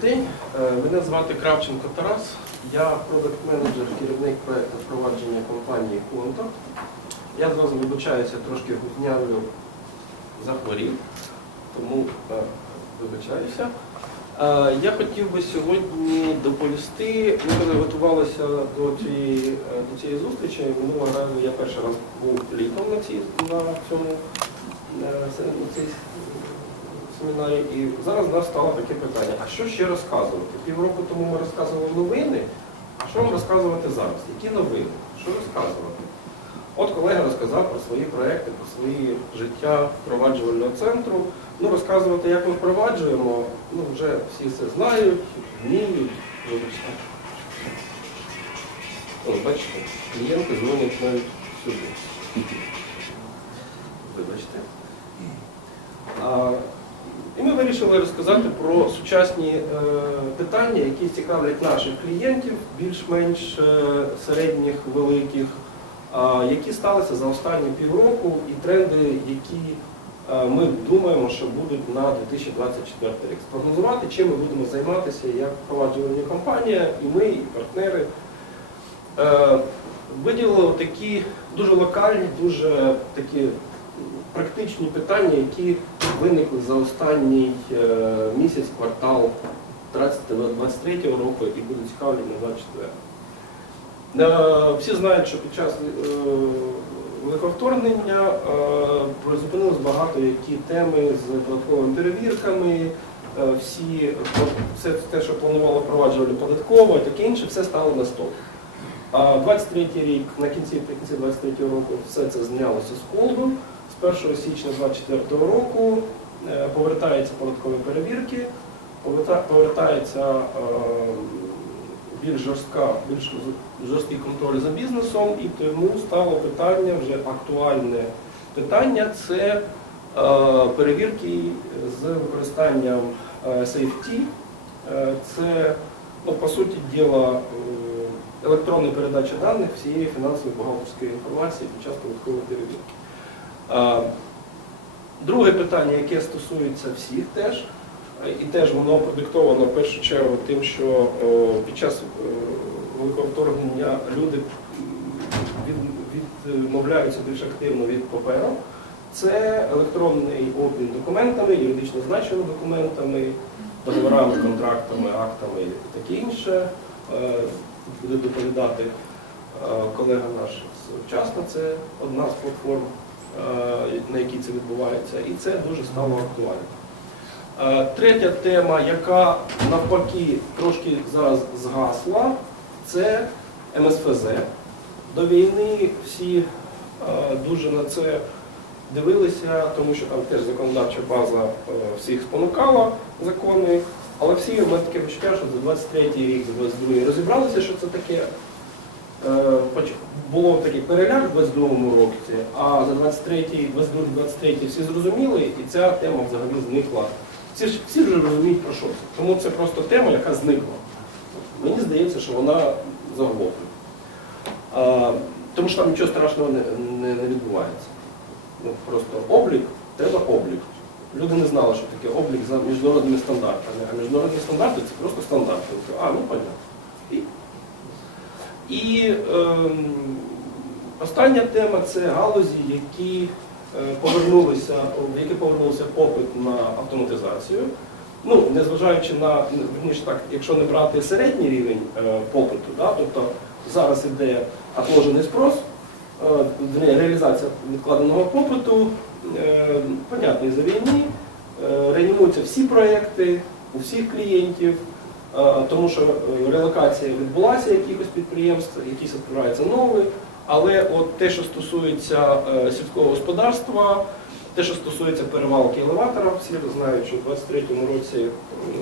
День, Е, мене звати Кравченко Тарас, я продакт-менеджер, керівник проєкту впровадження компанії Контакт. Я зразу вибачаюся, трошки гузнявлю захворів, тому е, вибачаюся. Е, Я хотів би сьогодні доповісти, ми коли готувалися до цієї, до цієї зустрічі, минулого разу я перший раз був літом на, цій, на цьому на цій семінарі. І зараз нас стало таке питання, а що ще розказувати? Півроку тому ми розказували новини, а що вам розказувати зараз? Які новини? Що розказувати? От колега розказав про свої проекти, про свої життя впроваджувального центру. Ну, розказувати, як ми впроваджуємо, ну вже всі це знають, вміють, вибачте. О, бачите, клієнти дзвонять навіть сюди. Вибачте. І ми вирішили розказати про сучасні е, питання, які цікавлять наших клієнтів, більш-менш е, середніх, великих, які сталися за останні півроку, і тренди, які е, ми думаємо, що будуть на 2024 рік. Спрогнозувати, чим ми будемо займатися як впроваджувальна компанія, і ми, і партнери. Виділили такі дуже локальні, дуже такі практичні питання, які виникли за останній е, місяць, квартал 23 року і будуть цікаві на 24. Е, Всі знають, що під час е, великого вторгнення призупинилось багато які теми з податковими перевірками, всі, все те, що планувало впроваджували податково і таке інше, все стало на стоп. А 23 рік, на кінці, в кінці 23 року все це знялося з колбу. З 1 січня 24 року е, повертаються податкові перевірки, повертається е, більш жорстка, більш жорсткий контроль за бізнесом, і тому стало питання вже актуальне питання це е, перевірки з використанням Е, Це, ну, по суті діла, електронна передача даних всієї фінансової бухгалтерської інформації під час податкової перевірки. Друге питання, яке стосується всіх теж, е, і теж воно продиктовано в першу чергу тим, що е, під час е, великого вторгнення люди відмовляються більш активно від паперу. Це електронний обмін документами, юридично значеними документами, договорами, контрактами, актами і таке інше. Буде доповідати колега наш вчасно, це одна з платформ, на якій це відбувається, і це дуже стало актуально. Е, Третя тема, яка навпаки трошки зараз згасла, це МСФЗ. До війни всі е, дуже на це дивилися, тому що там теж законодавча база е, всіх спонукала закони. Але всі в мене таке відчуття, що за 23 рік, за 22 розібралися, що це таке. Е, Було такий переляк в 22-му році, а за 23, 22, 23 всі зрозуміли, і ця тема взагалі зникла. Всі, всі вже розуміють про що це. Тому це просто тема, яка зникла. Мені здається, що вона заглохла. Тому що там нічого страшного не, не, не відбувається. Ну, просто облік, треба облік. Люди не знали, що таке облік за міжнародними стандартами. А міжнародні стандарти це просто стандарти. А, ну понятно. І, і ем, остання тема це галузі, які е, повернулися, які повернувся попит на автоматизацію. Ну, незважаючи на, верніше так, якщо не брати середній рівень е, попиту, да, тобто зараз іде отложений спрос, е, реалізація відкладеного попиту, е, понятно, із-за війни, е, реанімуються всі проекти у всіх клієнтів, е, тому що е, релокація відбулася якихось підприємств, якісь відкриваються нові, але от те, що стосується е, сільського господарства, те, що стосується перевалки елеватора, всі знають, що в 23-му році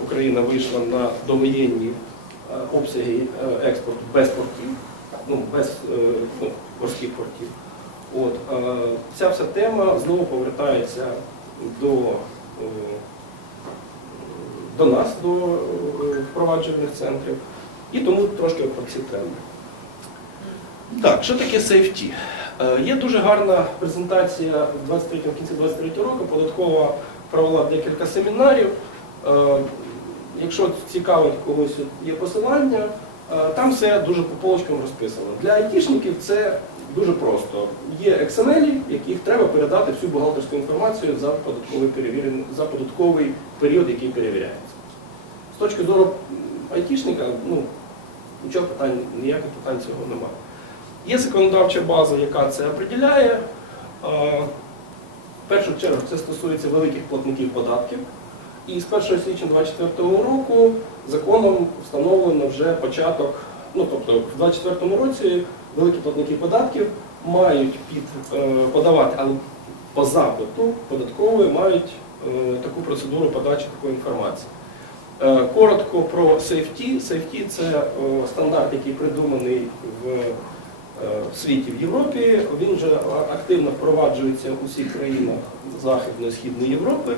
Україна вийшла на довоєнні е, обсяги експорту без портів, ну, без ну, морських портів. От, ця вся тема знову повертається до, до нас, до е, впроваджувальних центрів, і тому трошки про ці теми. Так, що таке сейфті? Є дуже гарна презентація в 23 в кінці 23 року. Податкова провела декілька семінарів. Е, якщо цікавить когось є посилання, е, там все дуже по полочкам розписано. Для айтішників це дуже просто. Є XML, яких треба передати всю бухгалтерську інформацію за податковий за податковий період, який перевіряється. З точки зору айтішника, ну, нічого питань, ніяких питань цього немає. Є законодавча база, яка це определяє. В першу чергу це стосується великих платників податків. І з 1 січня 2024 року законом встановлено вже початок, ну тобто в 2024 році великі платники податків мають під, е, подавати, але по запиту податкової мають е, таку процедуру подачі такої інформації. Е, Коротко про Safety. Safety – це е, стандарт, який придуманий в е, світі в Європі. Він вже активно впроваджується у всіх країнах Західної Східної Європи.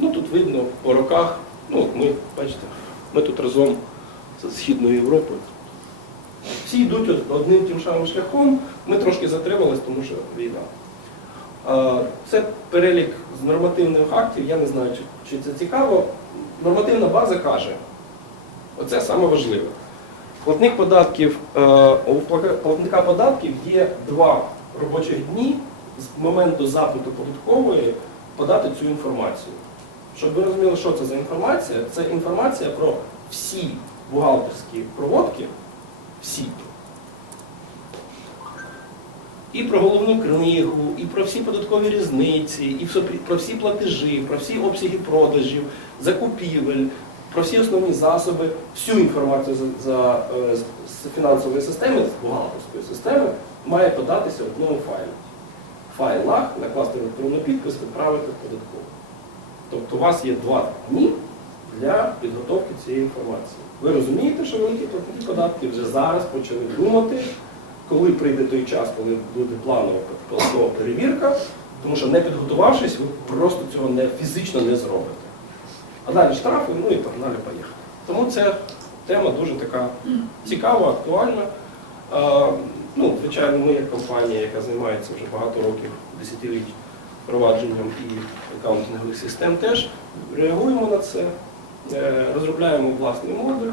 Ну, тут видно по роках, ну, ми, бачите, ми тут разом з Східною Європою. Всі йдуть одним тим самим шляхом, ми трошки затримались, тому що війна. Це перелік з нормативних актів, я не знаю, чи, це цікаво. Нормативна база каже, оце саме важливе. Платник податків, е, у платника податків є два робочих дні з моменту запиту податкової подати цю інформацію. Щоб ви розуміли, що це за інформація, це інформація про всі бухгалтерські проводки, всі. І про головну книгу, і про всі податкові різниці, і про всі платежі, про всі обсяги продажів, закупівель, про всі основні засоби, всю інформацію за, за, е, з фінансової системи, з бухгалтерської системи, має податися в одному файлі. В файлах накласти електронний підпис, відправити в податкову. Тобто у вас є два дні для підготовки цієї інформації. Ви розумієте, що великі платники податків вже зараз почали думати, коли прийде той час, коли буде планова податкова перевірка, тому що не підготувавшись, ви просто цього не, фізично не зробите. А далі штрафи, ну і погнали поїхали. Тому ця тема дуже така цікава, актуальна. Е, Ну, звичайно, ми як компанія, яка займається вже багато років, десятиліть впровадженням і аккаунтингових систем, теж реагуємо на це, е, розробляємо власний модуль,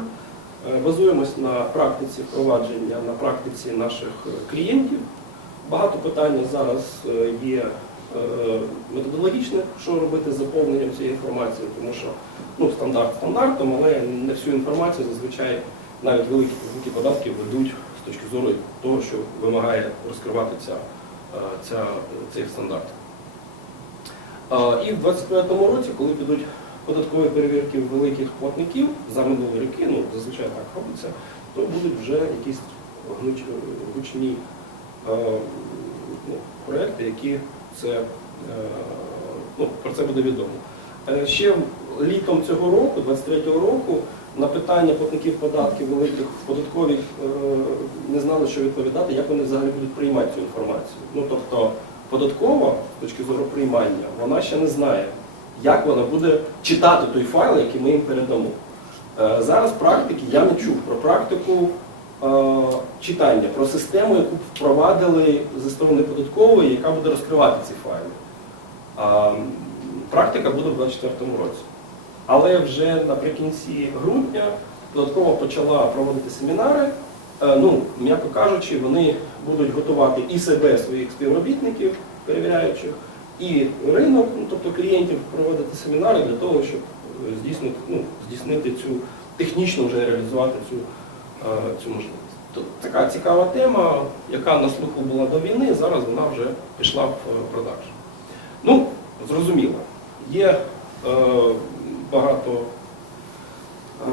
базуємось на практиці впровадження, на практиці наших е, клієнтів. Багато питань зараз е, є е, методологічне, що робити з заповненням цієї інформації, тому що ну, стандарт стандартом, але не всю інформацію зазвичай навіть великі платники податків ведуть з точки зору того, що вимагає розкривати ця, е, ця, цей стандарт. Е, І в 2025 році, коли підуть податкові перевірки великих платників за минулі роки, ну зазвичай так робиться, то будуть вже якісь гучні е, ну, проекти, які це, е, ну, про це буде відомо. Е, Ще літом цього року, 23-го року, на питання платників податків великих в податковій е, не знали, що відповідати, як вони взагалі будуть приймати цю інформацію. Ну тобто податкова, з точки зору приймання, вона ще не знає, як вона буде читати той файл, який ми їм передамо. Е, Зараз практики я не чув про практику е, читання, про систему, яку впровадили зі сторони податкової, яка буде розкривати ці файли. Практика буде в 2024 році. Але вже наприкінці грудня додаткова почала проводити семінари. Е, Ну, м'яко кажучи, вони будуть готувати і себе, своїх співробітників, перевіряючих, і ринок, ну, тобто клієнтів, проводити семінари для того, щоб е, здійснити, ну, здійснити цю технічно вже реалізувати цю, е, цю можливість. То така цікава тема, яка на слуху була до війни, зараз вона вже пішла в е, продаж. Ну, зрозуміло, є е, багато е,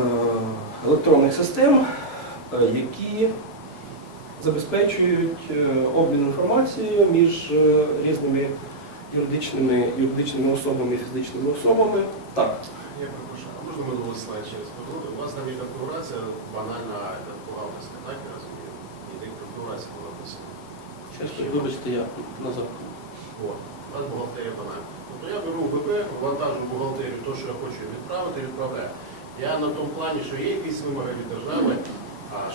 електронних систем, які забезпечують обмін інформацією між різними юридичними, юридичними особами і фізичними особами. Так, Я перепрошую, а можна минулий слайд ще раз повернути? У вас там є банальна та так я розумію? І де конфігурація була написана. щас, вибачте, я назад. От, у вас бухгалтерія банальна. Тобто я беру ВП, вантажу бухгалтерію, то, що я хочу відправити, відправляю. Я на тому плані, що є якісь вимоги від держави,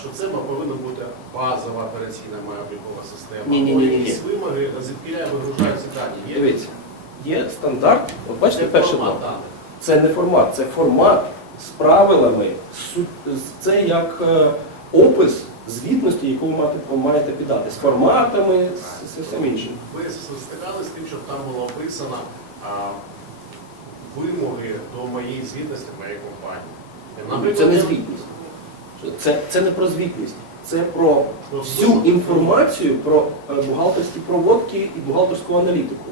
що це повинна бути базова операційна моя облікова система. Ні-ні-ні-ні-ні. Якісь вимоги, звідки я вигружаю ці дані. Є Дивіться, є стандарт, от бачите Це перший формат блок. Це не формат, це формат з правилами. су- з- Це як е, опис звітності, яку ви маєте, ви маєте піддати. З форматами, з, з всім іншим. Ви стикалися з тим, щоб там було описано а, вимоги до моєї звітності моєї компанії. Це не звітність. Це, це не про звітність. Це про Ну, всю інформацію про е, бухгалтерські проводки і бухгалтерську аналітику.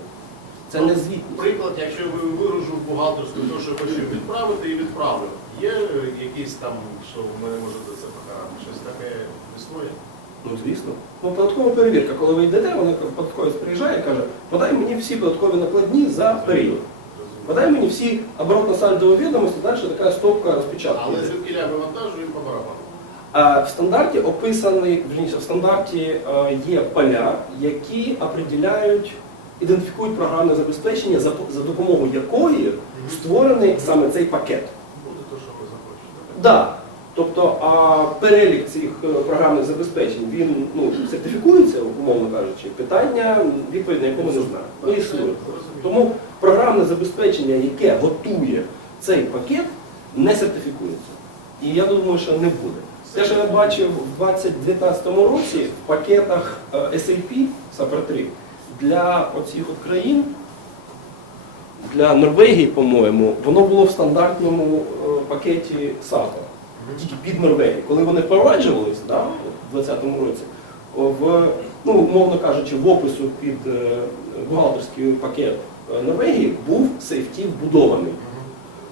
Це не звітність. Приклад, якщо ви вигружу в бухгалтерську, то що хочу відправити і відправив. Є е, якісь там, що ви мене можете це покарати? Щось таке існує? Ну, звісно. Ну, податкова перевірка, коли ви йдете, вона податковець приїжджає і каже, подай мені всі податкові накладні за період. Подай мені всі оборотно-сальдові відомості, далі така стопка розпечатка. Але звідки я вивантажую по барабану? В стандарті описаний, в стандарті е, є поля, які определяють, ідентифікують програмне забезпечення, за, за допомогою якої створений саме цей пакет. Буде те, що ви захочете. Да. Тобто а перелік цих е, програмних забезпечень він ну, сертифікується, умовно кажучи, питання, відповідь на якому не знаю. Ну, існує. Тому програмне забезпечення, яке готує цей пакет, не сертифікується. І я думаю, що не буде. Те, що я бачив в 2019 році в пакетах SAP SAP 3 для оцих країн, для Норвегії, по-моєму, воно було в стандартному е, пакеті SAP, тільки під Норвегію. Коли вони впроваджувалися да, в 2020 році, в, ну, умовно кажучи, в опису під е, бухгалтерський пакет Норвегії був сейфті вбудований.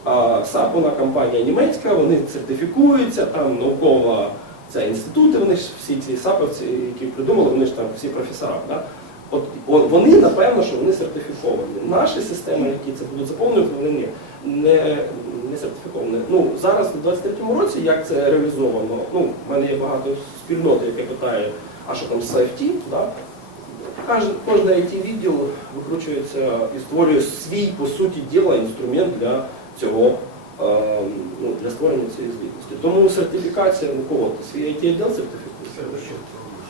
А САП, вона компанія німецька, вони сертифікуються, там наукова це інститути, вони ж всі ці САПовці, які придумали, вони ж там всі професора. Да? От вони, напевно, що вони сертифіковані. Наші системи, які це будуть заповнювати, вони ні, не, не сертифіковані. Ну, зараз, у 23-му році, як це реалізовано, ну, в мене є багато спільноти, яке питає, а що там з да? Кожен it відділ викручується і створює свій, по суті діла, інструмент для цього, ну, для створення цієї звітності. Тому сертифікація, ну кого свій it відділ сертифікує. Це ви що робиш?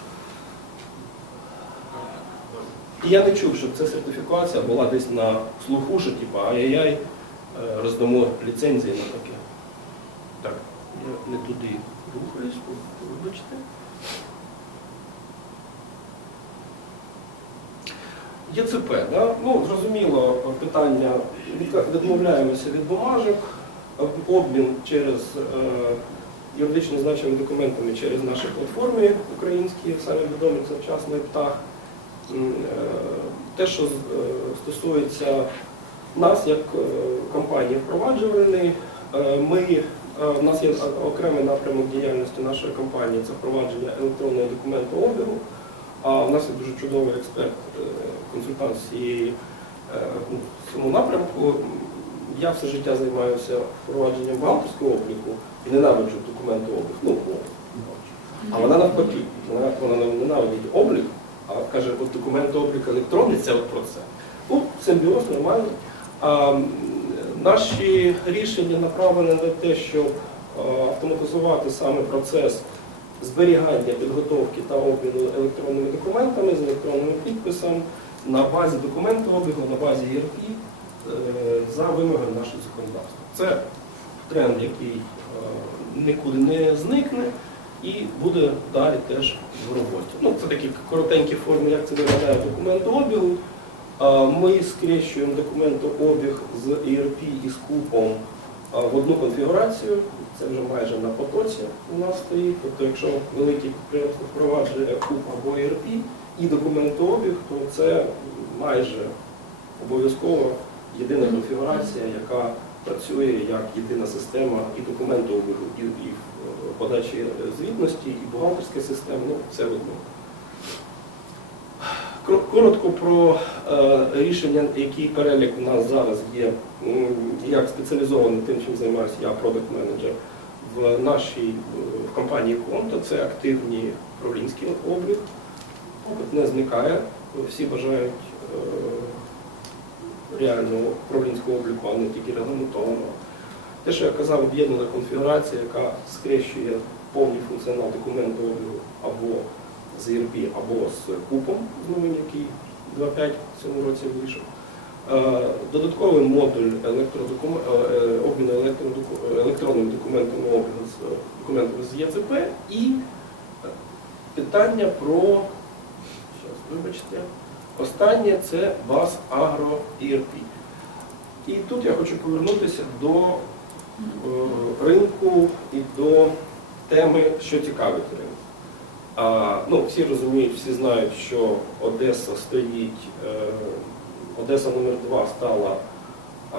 І я не чув, щоб ця сертифікація була десь на слуху, що типу, ай-яй-яй, е, роздамо ліцензії на таке. Так, я не туди рухаюсь, вибачте. ЄЦП, да? ну, зрозуміло, питання, відмовляємося від бумажок, обмін через е, юридично значеними документами через наші платформи українські, самі відомі це вчасний птах. Е, Те, що е, стосується нас як е, компанії впроваджувальної, ми, в нас є окремий напрямок діяльності нашої компанії, це впровадження електронного документообігу. А в нас є дуже чудовий експерт, е, з цієї е, ну, цьому напрямку. Я все життя займаюся впровадженням бухгалтерського обліку і ненавиджу документообіг. Ну, а вона навпаки, вона, вона ненавидить облік, а каже, от документооблік електронний це от про це. Ну, симбіоз нормально. А, наші рішення направлені на те, щоб е, автоматизувати саме процес зберігання, підготовки та обміну електронними документами з електронним підписом на базі документообігу, на базі ERP е, за вимогами нашого законодавства. Це тренд, який е, нікуди не зникне і буде далі теж в роботі. Ну, це такі коротенькі форми, як це виглядає документообігу. Ми скрещуємо документообіг з ERP і з купом в одну конфігурацію. Це вже майже на потоці у нас стоїть. Тобто, якщо великий підприємство впроваджує куп або ERP і документообіг, то це майже обов'язково єдина конфігурація, яка працює як єдина система і документообігу, і, і подачі е, звітності, і бухгалтерська система, ну все одно. Коротко про е, рішення, який перелік у нас зараз є, як спеціалізований тим, чим займаюся я, продакт менеджер в нашій е, компанії Конто, це активні управлінський облік. Опит не зникає, всі бажають е, реального управлінського обліку, а не тільки регламентованого. Те, що я казав, об'єднана конфігурація, яка скрещує повний функціонал документу обігу або з ERP, або з купом, який 2.5 в цьому році вийшов. Е, Додатковий модуль електродокум... е, е, обміну електродоку- електронними документами обміну з документами з ЄЦП і питання про щас, вибачте, останнє це БАС Агро ERP. І тут я хочу повернутися до е, ринку і до теми, що цікавить ринок. А, ну, всі розуміють, всі знають, що Одеса стоїть, е, Одеса номер 2 стала а,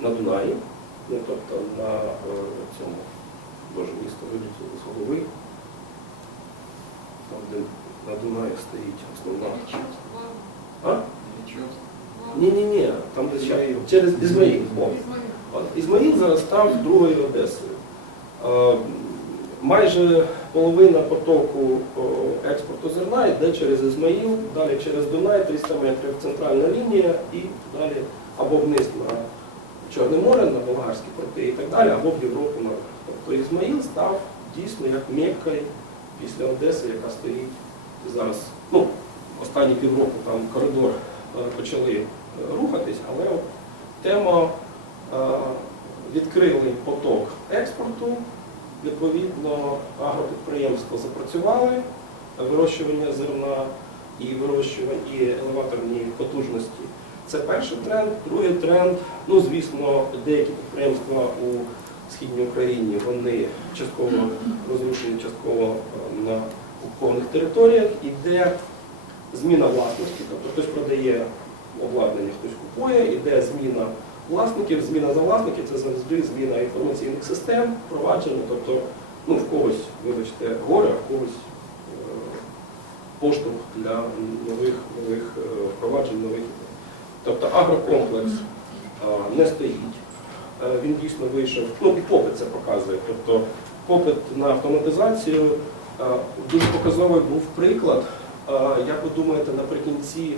на Дунаї, ну, тобто на е, цьому, боже, місто вилетіло з голови. Там, де на Дунаї стоїть основна. А? Ні, ні, ні, там де ще через Ізмаїл. О, От Ізмаїл зараз став другою Одесою. Майже половина потоку експорту зерна йде через Ізмаїл, далі через Дунай, 300 метрів центральна лінія і далі або вниз на Чорне море, на болгарські порти і так далі, або в Європу на Тобто Ізмаїл став дійсно як Меккою після Одеси, яка стоїть зараз. Ну, останні півроку там коридор е, почали е, рухатись, але от тема е, відкрили поток експорту, відповідно, агропідприємства запрацювали, вирощування зерна і вирощування і елеваторні потужності. Це перший тренд. Другий тренд, ну звісно, деякі підприємства у східній Україні вони частково розрушені, частково е, на окупованих територіях. Іде зміна власності, тобто хтось продає обладнання, хтось купує, іде зміна власників, зміна за власників це завжди зміна інформаційних систем, впровадження, тобто ну, в когось, вибачте, горе, а в когось е, поштовх для нових, нових е, впроваджень, нових ідей. Тобто агрокомплекс е, не стоїть. Він дійсно вийшов, ну і попит це показує. Тобто попит на автоматизацію дуже показовий був приклад. Як ви думаєте, наприкінці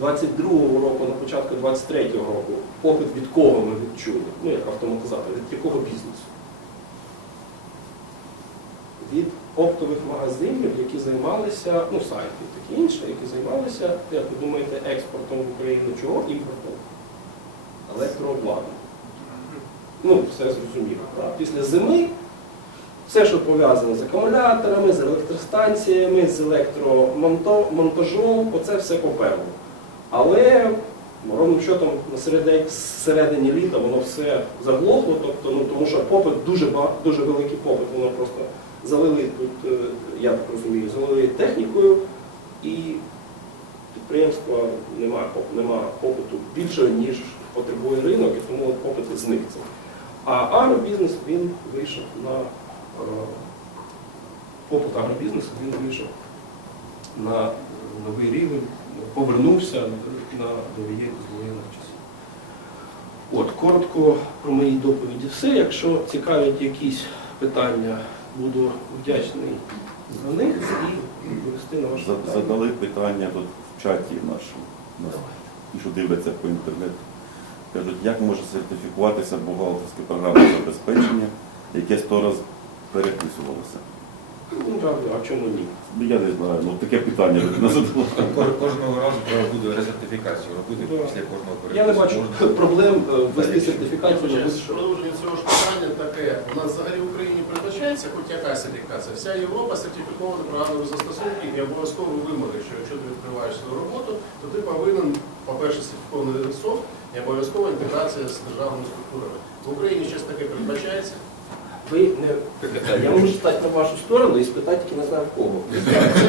22-го року, на початку 23-го року, попит від кого ми відчули? Ну, як автоматизатор, від якого бізнесу? Від оптових магазинів, які займалися, ну, сайти і таке інше, які займалися, як ви думаєте, експортом в Україну чого? Імпортом електрообладнання. Ну, все зрозуміло. так? Після зими все, що пов'язане з акумуляторами, з електростанціями, з електромонтажом, оце все поперло. Але ровним счетом на середині, літа воно все заглохло, тобто, ну, тому що попит дуже дуже великий попит, воно просто залили тут, е, я так розумію, залили технікою і підприємства немає, нема попиту більше, ніж потребує ринок, і тому попит зник. А агробізнес він вийшов на е, попит агробізнесу, він вийшов на новий рівень, повернувся на нові воєнних часів. От, коротко про мої доповіді все. Якщо цікавлять якісь питання, буду вдячний за них і відповісти на ваші За- питання. Задали питання тут в чаті нашому, нас, що дивляться по інтернету. Кажуть, як може сертифікуватися бухгалтерське програмне забезпечення, яке сто раз переписувалося. Ну, правда, а чому ні? Ну, Я не знаю, ну таке питання задала. Кож- Кожного разу треба буде ресертифікацію робити Да. після кожного перепису. Я не бачу Можна- проблем е, ввести сертифікацію на Вибачаюсь. Продовження цього ж питання таке. У нас взагалі в Україні передбачається хоч якась сертифікація. Вся Європа сертифікована програмними застосунки і обов'язкові вимоги, що якщо ти відкриваєш свою роботу, то ти повинен, по-перше, сертифікований софт і обов'язкова інтеграція з державними структурами. В Україні щось таке передбачається. Ви не я можу стати на вашу сторону і спитати, тільки не знаю в кого.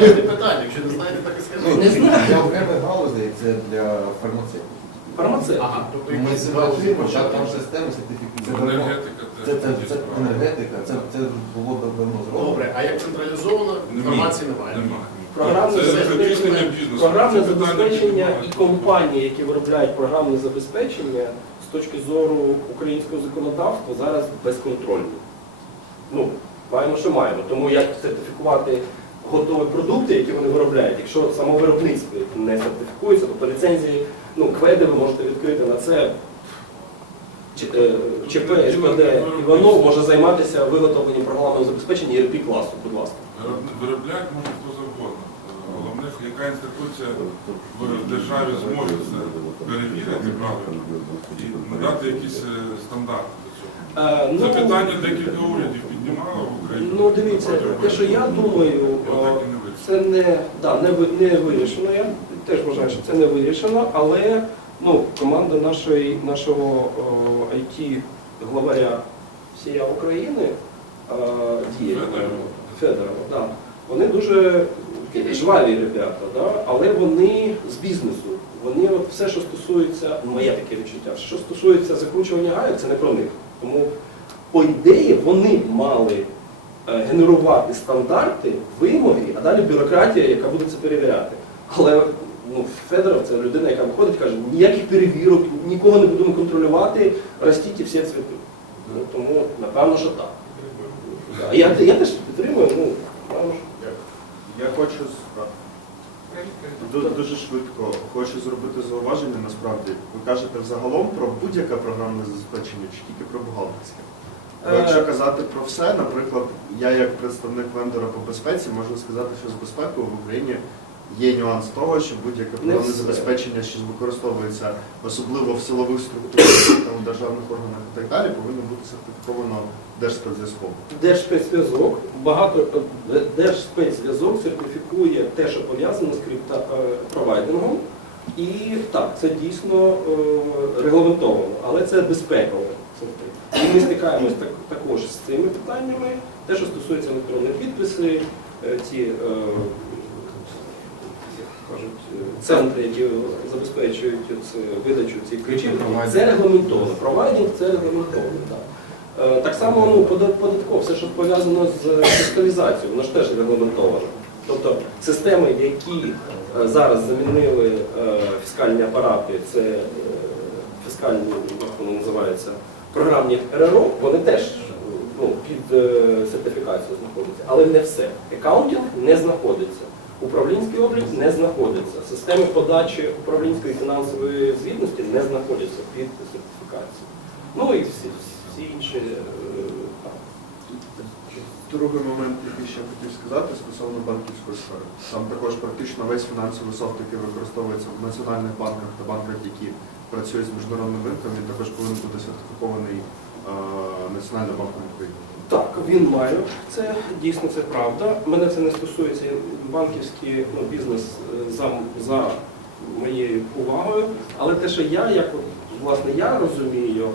Це не питання, якщо не знаєте, так і Ну, скажіть. Для окремих галузей це для фармацевтів. Фармацевт. Ага, тобто Ми це що там системи сертифікують. Енергетика Це, це, теж це енергетика, це, це було давно зроблено. Добре, а як централізовано, інформації немає. Немає. Програмне забезпечення, програмне забезпечення і компанії, які виробляють програмне забезпечення з точки зору українського законодавства зараз безконтрольні. Ну, маємо, що маємо. Тому як сертифікувати готові продукти, які вони виробляють, якщо само виробництво не сертифікується, тобто ліцензії, ну, кведи ви можете відкрити на це. Е, ЧП, СПД Іванов може займатися виготовленням програмного забезпечення ERP класу, будь ласка. Вироб- Виробляти може хто завгодно. Головне, яка інституція в державі зможе це перевірити правильно і надати якісь е, стандарти до цього. Е, ну, Це питання декілька урядів. Ну дивіться, те, що я думаю, це не, да, не, не вирішено. Я теж вважаю, що це не вирішено, але ну, команда нашої, нашого IT главаря всія України Федорова. Федорова, да. Вони дуже жваві ребята, да? але вони з бізнесу. Вони от все, що стосується, ну, моє таке відчуття, що стосується закручування гаїв, це не про них. Тому, по ідеї, вони мали е, генерувати стандарти, вимоги, а далі бюрократія, яка буде це перевіряти. Але ну, Федоров це людина, яка виходить і каже, ніяких перевірок, нікого не будемо контролювати, ростіть і всі цвіти. Ну, тому, напевно, що так. Я, я теж підтримую, ну, напевно, що Я хочу дуже швидко хочу зробити зауваження. Насправді, ви кажете взагалом про будь-яке програмне забезпечення чи тільки про бухгалтерське? Е, якщо казати про все, наприклад, я як представник вендора по безпеці можу сказати, що з безпекою в Україні є нюанс того, що будь-яке програмне забезпечення, що використовується особливо в силових структурах, там, в державних органах і так далі, повинно бути сертифіковано Держспецзв'язком. Держспецзв'язок, багато е, Держспецзв'язок сертифікує те, що пов'язано з криптопровайдингом. І так, це дійсно е, регламентовано, але це безпеково. І ми стикаємось так, також з цими питаннями, те, що стосується електронних підписів, е, ці е, кажуть, е, центри, які забезпечують це, видачу цих ключів, це регламентовано. Провайдинг це регламентовано. Так. Е, Так само ну, пода- податков, все, що пов'язано з фіскалізацією, воно ж теж регламентовано. Тобто системи, які е, зараз замінили е, фіскальні апарати, це е, фіскальні, як воно називається, програмні РРО, вони теж е, ну, під е, сертифікацією знаходяться. Але не все. Екаунтинг не знаходиться. Управлінський облік не знаходиться. Системи подачі управлінської фінансової звітності не знаходяться під сертифікацією. Ну і всі, всі інші. Другий момент, який ще хотів сказати, стосовно банківської сфери. Там також практично весь фінансовий софт, який використовується в національних банках та банках, які працюють з міжнародним ринком, він також повинен бути сертифікований е, Національним банком України. Так, він має це дійсно це правда. Мене це не стосується банківський ну, бізнес е, за, за моєю увагою. Але те, що я, як власне я розумію,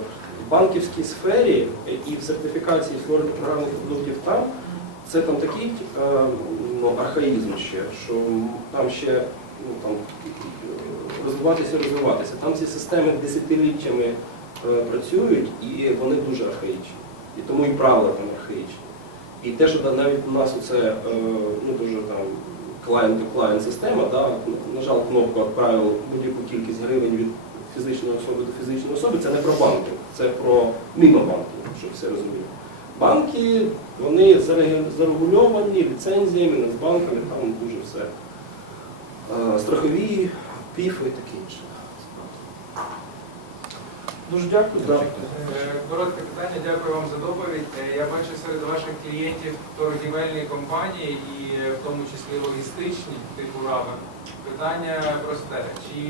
банківській сфері і в сертифікації створення програмних продуктів там це там такий е, ну, архаїзм ще, що там ще ну, там, розвиватися, розвиватися. Там ці системи десятиліттями е, працюють і вони дуже архаїчні. І тому і правила там архаїчні. І те, що навіть у нас це е, ну, дуже там client-to-client система, да, нажав кнопку, відправив будь-яку кількість гривень від фізичної особи це не про банки, це про мимо банків, щоб все розуміли. Банки, вони зарегульовані ліцензіями, нацбанками, там дуже все. Е, страхові, піфи і таке інше. Дуже дякую. Да. Е, Коротке питання, дякую вам за доповідь. Е, Я бачу серед ваших клієнтів торгівельні компанії і е, в тому числі логістичні, типу РАВа. Питання просте. Чи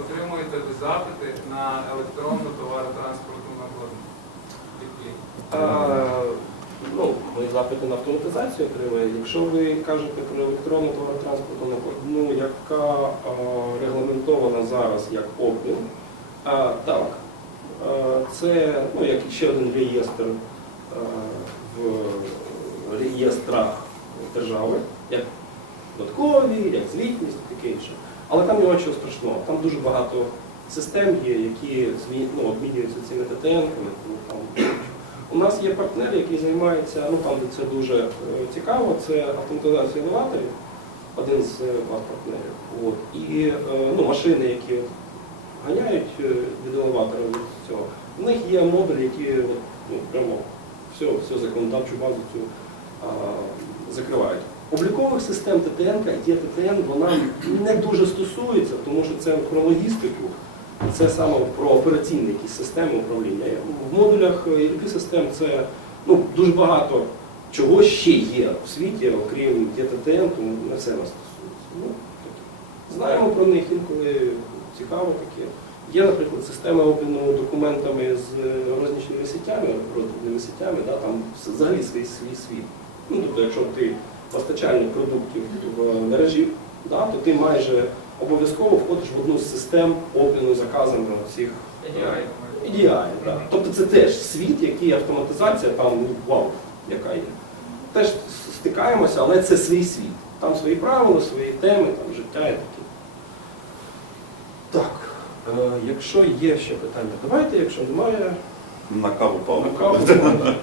отримуєте ви запити на електронну товаротранспортну накладну від клієнтів? Ну, ми запити на автоматизацію отримуємо. Якщо ви кажете про електронну товаротранспортну накладну, яка е, регламентована зараз як обмін, так, це ну, як ще один реєстр е, в реєстрах держави, як податкові, як звітність і таке інше. Але там нема чого страшного. Там дуже багато систем є, які ну, обмінюються цими ТТН-ками. у нас є партнер, який займається, ну там це дуже е, цікаво, це автоматизація елеваторів, один з е, партнерів. От. І е, ну, машини, які ганяють е, від елеватора від цього, в них є модулі, які от, ну, прямо всю, всю законодавчу базу цю а, закривають. Облікових систем ТТН є ТТН, вона не дуже стосується, тому що це про логістику. Це саме про операційні якісь системи управління. В модулях ERP систем це ну, дуже багато чого ще є в світі, окрім ЄТТН, тому не все нас стосується. Ну, Знаємо про них інколи цікаво таке. Є, наприклад, система обміну документами з е, рознічними сітями, роздрібними сітями, да, там взагалі свій свій світ. Ну, тобто, якщо ти постачальник продуктів в мережі, да, то ти майже обов'язково входиш в одну з систем обміну заказами всіх EDI. EDI, да. Тобто це теж світ, який автоматизація там ну, вау, яка є. Теж стикаємося, але це свій світ. Там свої правила, свої теми, там життя і таке. Так, е, якщо є ще питання, давайте, якщо немає, На каву на каву.